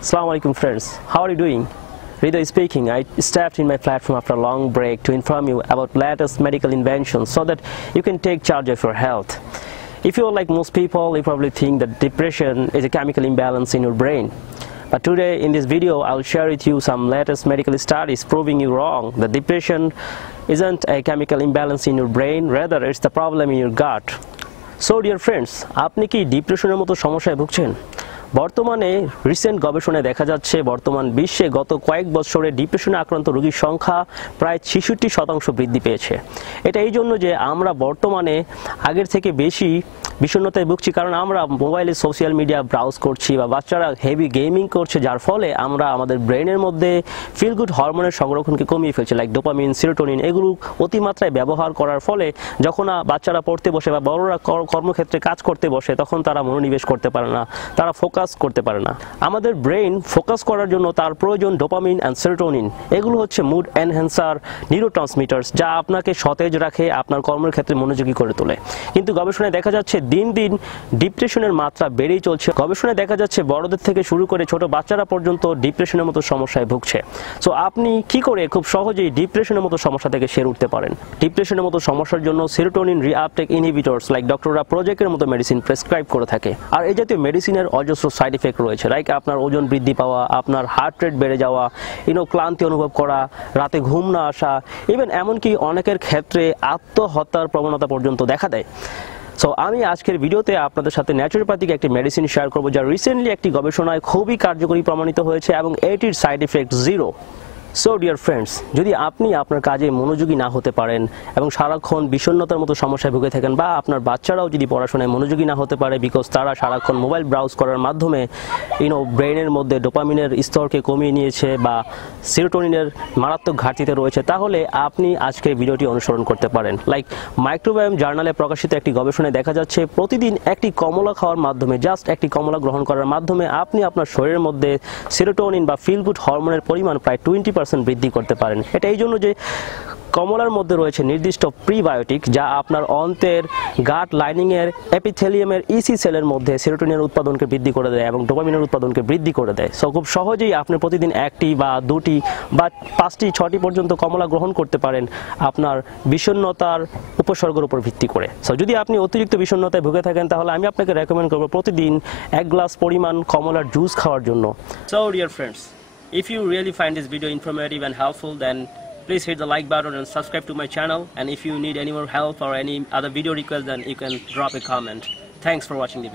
Assalamu alaikum friends, how are you doing? Rido speaking. I stepped in my platform after a long break to inform you about latest medical inventions so that you can take charge of your health. If you're like most people, you probably think that depression is a chemical imbalance in your brain. But today in this video, I'll share with you some latest medical studies proving you wrong. That depression isn't a chemical imbalance in your brain, rather it's the problem in your gut. So dear friends, আপনি কি ডিপ্রেশনের মতো সমস্যায় ভুগছেন? বর্তমানে recent গবেষণায় দেখা যাচ্ছে বর্তমান বিশ্বে গত কয়েক বছরে ডিপ্রেশনে আক্রান্ত রোগীর সংখ্যা প্রায় 66% বৃদ্ধি পেয়েছে। এটা এই জন্য যে আমরা বর্তমানে আগের থেকে বেশি বিষণ্ণতায় ভুগছি, কারণ আমরা মোবাইলে সোশ্যাল মিডিয়া ব্রাউজ করছি বা বাচ্চারা হেভি গেমিং করছে, যার ফলে আমরা আমাদের ব্রেনের মধ্যে ফিল গুড হরমোনের সংরক্ষণকে কমিয়ে ফেলছি, লাইক ডোপামিন, সেরোটোনিন। এগুলো অতিমাত্রায় ব্যবহার করার ফলে যখন বাচ্চারা পড়তে বসে বা বড়রা কর্মক্ষেত্রে কাজ করতে বসে, তখন তারা মনোনিবেশ করতে পারে না, তারা ফোকাস করতে পারে না। আমাদের ব্রেন ফোকাস করার জন্য তার প্রয়োজন ডোপামিন অ্যান্ড সেরোটোনিন। এগুলো হচ্ছে মুড এনহ্যান্সার নিউরোট্রান্সমিটারস, যা আপনাকে সতেজ রাখে, আপনার কর্মের ক্ষেত্রে মনোযোগী করে তোলে। কিন্তু গবেষণায় দেখা যাচ্ছে দিন দিন ডিপ্রেশনের মাত্রা বেড়েই চলছে। গবেষণায় দেখা যাচ্ছে বড়দের থেকে শুরু করে ছোট বাচ্চারা পর্যন্ত ডিপ্রেশনের মতো সমস্যায় ভুগছে। সো আপনি কি করে খুব সহজেই ডিপ্রেশনের মতো সমস্যা থেকে সেরে উঠতে পারেন? ডিপ্রেশনের মতো সমস্যার জন্য সেরোটোনিন রিআপটেক ইনহিবিটরস লাইক ডক্টররা প্রজেক্টের মতো মেডিসিন প্রেসক্রাইব করে থাকে। আর এই জাতীয় মেডিসিনের অজস্র সাইড ইফেক্ট রয়েছে, লাইক আপনার ওজন বৃদ্ধি পাওয়া, আপনার হার্ট রেট বেড়ে যাওয়া, ক্লান্তি অনুভব করা, রাতে ঘুম না আসা, ইভেন এমনকি অনেকের ক্ষেত্রে আত্মহত্যার প্রবণতা পর্যন্ত দেখা দেয়। সো আমি আজকের ভিডিওতে আপনাদের সাথে ন্যাচুরোপ্যাথিক একটি মেডিসিন শেয়ার করব, যা রিসেন্টলি একটি গবেষণায় খুবই কার্যকরী প্রমাণিত হয়েছে এবং এটির side effect 0। So dear friends, যদি আপনি আপনার কাজে মনোযোগী না হতে পারেন এবং সারাক্ষণ বিষণ্ণতার মতো সমস্যায় ভুগে থাকেন, বা আপনার বাচ্চারাও যদি পড়াশোনায় মনোযোগী না হতে পারে বিকজ তারা সারাক্ষণ মোবাইল ব্রাউজ করার মাধ্যমে ব্রেনের মধ্যে ডোপামিনের স্তরকে কমিয়ে নিয়েছে বা সেরোটোনিনের মারাত্মক ঘাটতিতে রয়েছে, তাহলে আপনি আজকের ভিডিওটি অনুসরণ করতে পারেন। লাইক মাইক্রোবায়োম জার্নালে প্রকাশিত একটি গবেষণায় দেখা যাচ্ছে প্রতিদিন একটি কমলা খাওয়ার মাধ্যমে, জাস্ট একটি কমলা গ্রহণ করার মাধ্যমে আপনি আপনার শরীরের মধ্যে সেরোটোনিন বা ফিল গুড হরমোনের পরিমাণ প্রায় 20% বৃদ্ধি করতে পারেন। এটা এই জন্য যে কমলার মধ্যে রয়েছে নির্দিষ্ট প্রিবায়োটিক, যা আপনার অন্ত্রের গাট লাইনিংয়ের এপিথেলিয়ামের ইসি সেলের মধ্যে সেরোটোনিনের উৎপাদনকে বৃদ্ধি করে দেয় এবং ডোপামিনের উৎপাদনকে বৃদ্ধি করে দেয়। সো খুব সহজেই আপনি প্রতিদিন একটি বা দুটি বা 5টি 6টি পর্যন্ত কমলা গ্রহণ করতে পারেন আপনার বিষণ্ণতার উপসর্গের উপর ভিত্তি করে। সো যদি আপনি অতিরিক্ত বিষণ্ণতায় ভুগে থাকেন, তাহলে আমি আপনাকে রেকমেন্ড করব প্রতিদিন 1 গ্লাস পরিমাণ কমলার জুস খাওয়ার জন্য। So dear friends, if you really find this video informative and helpful, then please hit the like button and subscribe to my channel. And if you need any more help or any other video request, then you can drop a comment. Thanks for watching the video.